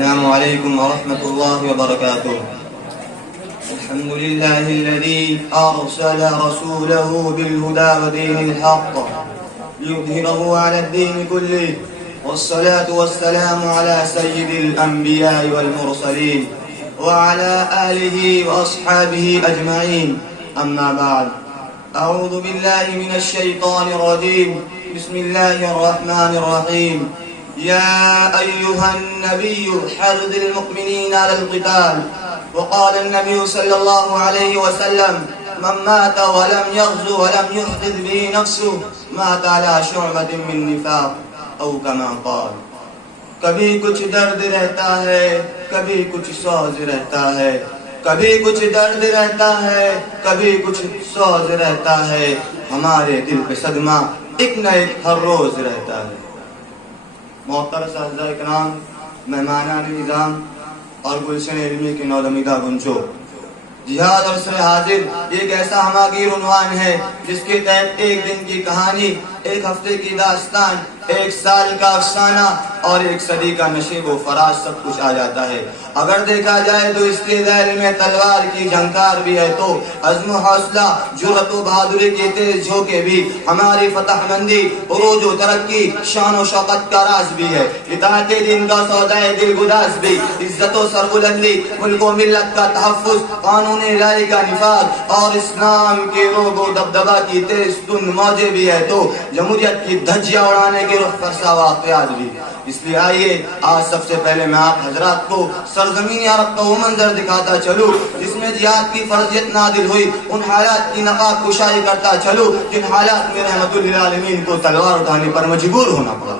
السلام عليكم ورحمة الله وبركاته. الحمد لله الذي أرسل رسوله بالهدى ودين الحق ليظهره على الدين كله، والصلاة والسلام على سيد الأنبياء والمرسلين وعلى آله وأصحابه أجمعين. أما بعد، أعوذ بالله من الشيطان الرجيم. بسم الله الرحمن الرحيم. يا أيها النبي حرض المؤمنين على القتال. وقال النبي صلى الله عليه وسلم: من مات ولم يغزو ولم يحدث به نفسه مات على شعبة من نفاق، أو كما قال. کبھی کچھ درد رہتا ہے، کبھی کچھ سوز رہتا ہے، کبھی کچھ درد رہتا ہے، کبھی کچھ سوز رہتا ہے، ہمارے دل پہ صدمہ ایک نہ ایک ہر روز رہتا ہے. محترم اساتذہ اکرام، مہمانان نظام اور گلشن علمی کے نوجمیدہ گنچو، جہاد اور صلح حاضر ایک ایسا ہماگیر عنوان ہے جس کے تحت ایک دن کی کہانی، ایک ہفتے کی داستان، ایک سال کا افسانہ اور ایک صدی کا نشیب و فراز سب کچھ آ جاتا ہے. اگر دیکھا جائے تو اس کے ذیل میں تلوار کی جھنکار بھی ہے، تو عزم و حوصلہ، جرأت و بہادری کے تیز جھونکے بھی، ہماری فتح مندی، عروج و ترقی، شان و شوکت کا راز بھی ہے. اطاعت دین کا سودائے دل گداز بھی، عزت و سربلندی، ملک و ملت کا تحفظ، قانون الہی کا نفاذ اور اسلام کے روب و دبدبہ کی تیز تند موجیں بھی ہے، تو جمہوریت کی دھجیاں اڑانے کے رخ فرسا واقعات بھی. اس لیے آئیے آج سب سے پہلے میں آپ حضرات کو سرزمین عرب کا وہ منظر دکھاتا چلوں جس میں جہاد کی فرضیت نازل ہوئی، ان حالات کی نقاب کشائی کرتا چلوں جن حالات میں رحمت للعالمین کو تلوار اٹھانے پر مجبور ہونا پڑا.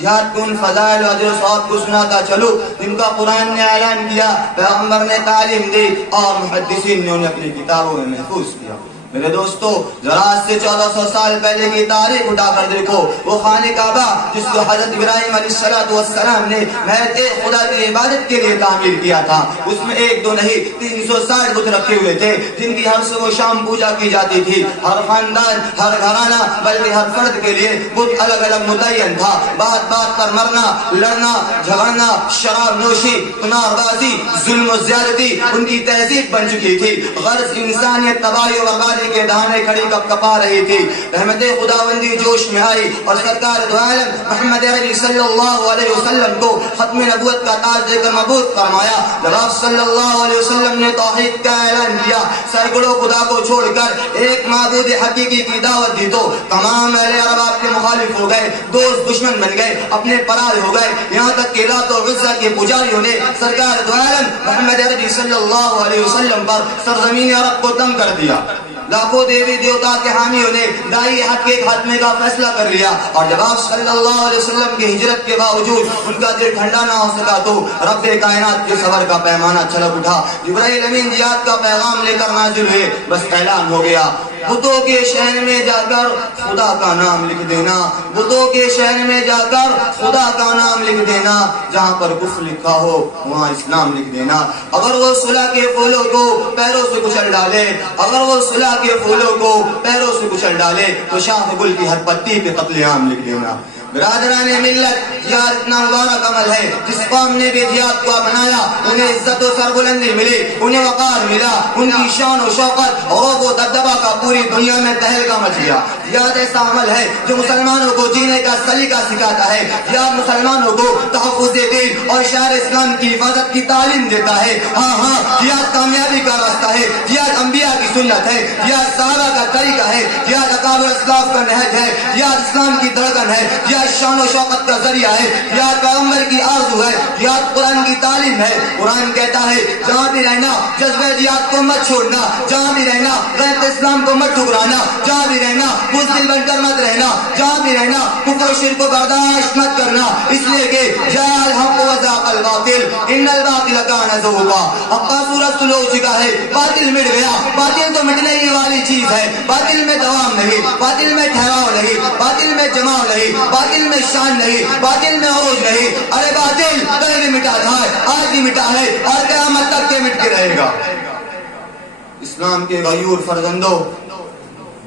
جہاد کے ان فضائل و اجر و ثواب کو سناتا چلو جن کا قرآن نے اعلان کیا، پیغمبر نے تعلیم دی اور محدثین نے انہیں اپنی کتابوں میں محفوظ کیا. میرے دوستو، ذرا آج سے 1400 سال پہلے کی تاریخ اٹھا کر دیکھو. وہ خانہ کعبہ جس کو حضرت ابراہیم علیہ السلام نے محض ایک خدا کی عبادت کے لیے تعمیر کیا تھا، اس میں ایک دو نہیں 360 بت رکھے ہوئے تھے جن کی ہر صبح و شام پوجا کی جاتی تھی. ہر خاندان، ہر گھرانہ، بلکہ ہر فرد کے لیے بت الگ الگ متعین تھا. بات بات پر مرنا، لڑنا، جھگڑنا، شراب نوشی، قمار بازی، ظلم و زیادتی ان کی تہذیب بن چکی تھی. غرض انسانیت تباہی و بربادی کے دہانے کھڑی کپ کپا رہی تھی. رحمت خداوندی جوش میں آئی اور سرکار دو عالم محمد عربی صلی اللہ علیہ وسلم کو ختم نبوت کا تاج دے کر مبعوث فرمایا. جب آپ صلی اللہ علیہ وسلم نے توحید کا اعلان کیا، سینکڑوں خدا کو چھوڑ کر ایک معبود حقیقی کی دعوت دی، تو تمام اہل عرب آپ کے مخالف ہو گئے، دوست دشمن بن گئے، اپنے پرار ہو گئے. یہاں تک کہ لات و عزا کے پجاریوں نے سرکار دو عالم محمد عربی صلی اللہ علیہ وسلم پر سرزمین عرب کو تنگ کر دیا. لاکھوں دیوی دیوتا کے حامیوں نے دائی حق کے خاتمے کا فیصلہ کر لیا. اور جب آپ صلی اللہ علیہ وسلم کی ہجرت کے باوجود ان کا دل ٹھنڈا نہ ہو سکا، تو رب کائنات کے صبر کا پیمانہ چھلک اٹھا. جبرائیل امین جہاد کا پیغام لے کر نازل ہوئے. بس اعلان ہو گیا، بتوں کے شہر میں جا کر خدا کا نام لکھ دینا، بتوں کے شہر میں جا کر خدا کا نام لکھ دینا، جہاں پر کفر لکھا ہو وہاں اسلام لکھ دینا. اگر وہ صلح کے پھولوں کو پیروں سے کچل ڈالے، اگر وہ صلح کے پھولوں کو پیروں سے کچل ڈالے، تو شاخ گل کی ہر پتی پہ قتل عام لکھ دینا. برادران ملت، جہاد اتنا مبارک عمل ہے جس قوم نے بھی جہاد کو اپنایا انہیں عزت و سربلندی ملی، انہیں وقار ملا، ان کی شان و شوقت اور وہ دبدبہ کا پوری دنیا میں تہلکہ مچ گیا. جہاد ایسا عمل ہے جو مسلمانوں کو جینے کا سلیقہ سکھاتا ہے. جہاد مسلمانوں کو تحفظ دین اور شعائر اسلام کی حفاظت کی تعلیم دیتا ہے. ہاں، جہاد کامیابی کا راستہ ہے، جہاد انبیاء کی سنت ہے، جہاد صحابہ کا طریقہ ہے، جہاد اکابر اسلاف کا نہج ہے، جہاد اسلام کی دھڑکن ہے، جہاد شان و شوقت کا ذریعہ ہے، جہاد پیغمبر کی آرزو ہے، جہاد قرآن کی تعلیم ہے. قرآن کہتا ہے جہاں بھی رہنا جذبہ جہاد کو مت چھوڑنا، جہاں بھی رہنا غیرت اسلام کو مت ٹھکرانا، جہاں بھی رہنا بزدل بن کر مت رہنا، جہاں بھی رہنا کفر و شرک کو برداشت مت کرنا. اس لیے کہ جاء الحق وزهق الباطل ان الباطل كان زهوقا. حق کا سورج طلوع ہو چکا ہے، باطل مٹ گیا. باطل تو مٹنے ہی والی چیز ہے، باطل میں دوام نہیں، باطل میں ٹھہراؤ نہیں، باطل میں جماؤ نہیں، باطل میں شان نہیں، باطل میں عروج نہیں. ارے باطل کل بھی مٹا تھا، آج بھی مٹا ہے اور قیامت تک کے مٹ کے رہے گا. اسلام کے غیور فرزندوں،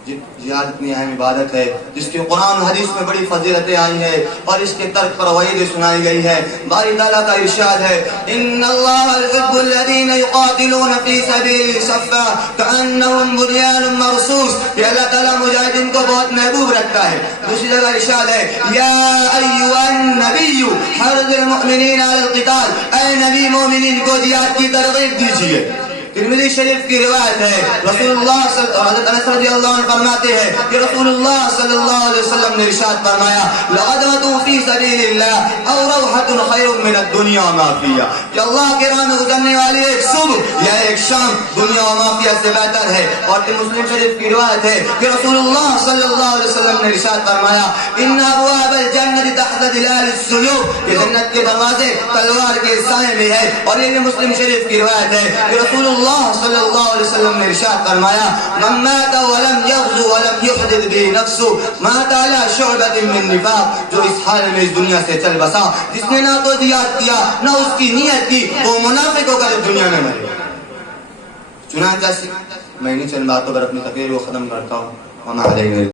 جہاد اتنی اہم عبادت ہے جس کی قرآن و حدیث میں بڑی فضیلتیں آئی ہیں اور اس کے ترک پر وعید سنائی گئی ہے. باری تعالیٰ کا ارشاد ہے ان اللہ يحب الذین یقاتلون فی سبیلہ صفا کأنہم بنیان مرصوص. کہ اللہ تعالیٰ مجاہدین کو بہت محبوب رکھتا ہے. دوسری جگہ ارشاد ہے یا ایھا النبی حرض المؤمنین علی القتال. اے نبی مومنین کو جہاد کی ترغیب دیجیے. ترمذی شریف کی روایت ہے رسول اللہ حضرت انس رضی اللہ عنہ فرماتے ہیں کہ رسول اللہ صلی اللہ علیہ وسلم نے ارشاد فرمایا لغدوۃ فی سبیل اللہ او روحۃ خیر من الدنیا وما فیہا. کہ اللہ کے راہ میں گزرنے والی ایک صبح یا ایک شام دنیا و ما فیہا سے بہتر ہے. اور مسلم شریف کی روایت ہے کہ رسول اللہ صلی اللہ علیہ وسلم نے ارشاد فرمایا ان ابواب الجنۃ تحت ظلال السیوف. کہ جنت کے دروازے تلوار کے سائے میں ہے. اور یہ مسلم شریف کی روایت ہے کہ رسول اللہ صلی اللہ علیہ وسلم نے ارشاد فرمایا من مات ولم يغزو ولم يحدث به نفسه مات على شعبة من نفاق. جو اس حال میں اس دنیا سے چل بسا جس نے نہ تو جہاد کیا نہ اس کی نیت کی وہ منافق ہو کر دنیا میں مرے. چنانچہ میں انہی چند باتوں پر اپنی تقریر کو ختم کرتا ہوں. وما علینا